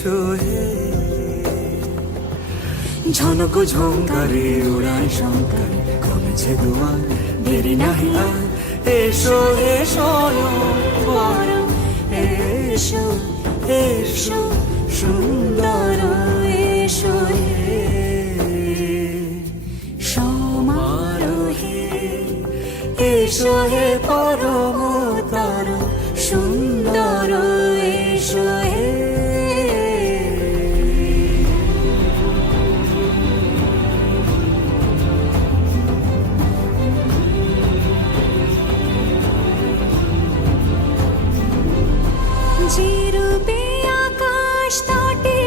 এসো হে ঝনক ঝঙ্কারে উড়ায় শঙ্কারে কমেছে দুয়ার দেরি নাহি আর এসো এসো বড় এসো এসো সুন্দর এসো হে সমারোহে এসো হে পরমতর সুন্দর এসো হে যে রূপে আকাশ তটে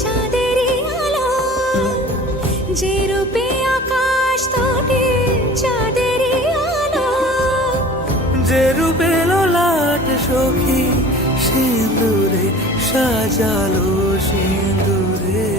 চাঁদেরই আলো যে রূপে আকাশ তটে চাঁদেরই আলো যে রূপে লোলাট সখী সিঁদুরে সাজালো সিঁদুরে